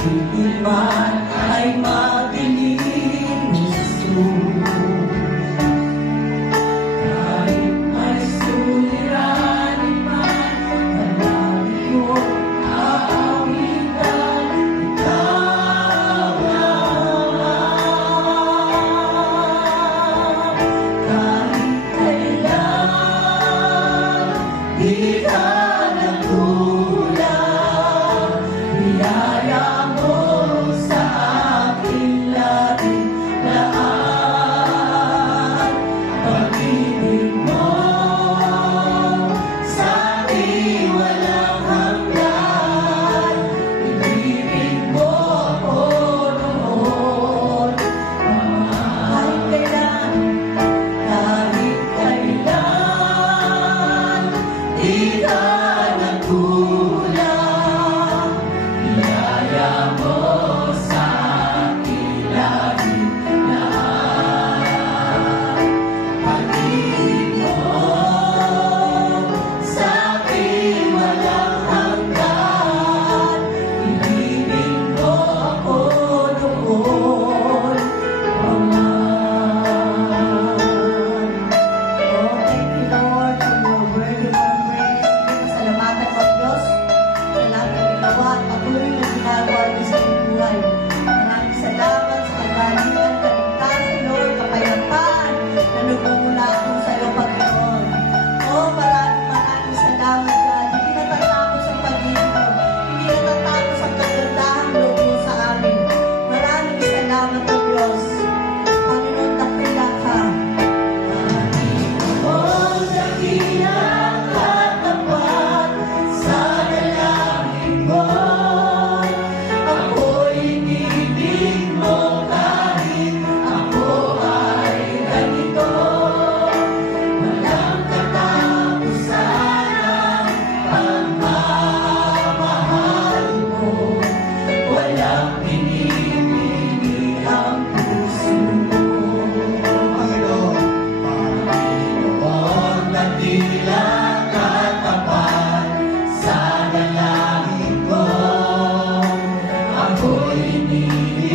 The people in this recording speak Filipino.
paligid man ay madilim, Jesus. Kahit may suliranin man, palagi ko aawitan, ikaw lang. Kahit kailan, di ka nagkulang, biyaya mo sa aking labing daan. Pag-ibig mo sa aking walang hanggan, ibigin mo ako noon. Kahit kailan, di ka nagkulang, biyaya mo sa aking labing daan. Pag-ibig mo sa aking walang hanggan, ibigin mo ako noon, Ama. Oh, thank you, Lord, for your word of our praise. Pasalamatan po, Diyos, sa lahat ng ginawa at patuloy na ginagawa niyo sa inyong buhay. Maraming salamat sa kagalingan, kaligtasan, Lord, kapayapaan na nagmumula po sa iyo, Panginoon. Oh, maraming salamat, God. Hindi natatapos ang pag-ibig mo. Hindi natatapos ang kagandahang loob mo sa amin. Maraming salamat, O Diyos. Panginoon, dakila ka. Oh, dakilang katapat sa dalangin mo. Ako'y inibig mo kahit ako ay ganito. Walang katapusan ang pagmamahal mo. Walang pinipili ang puso mo. Panginoon, dakila katapat sa dalangin ko. Ako'y inibig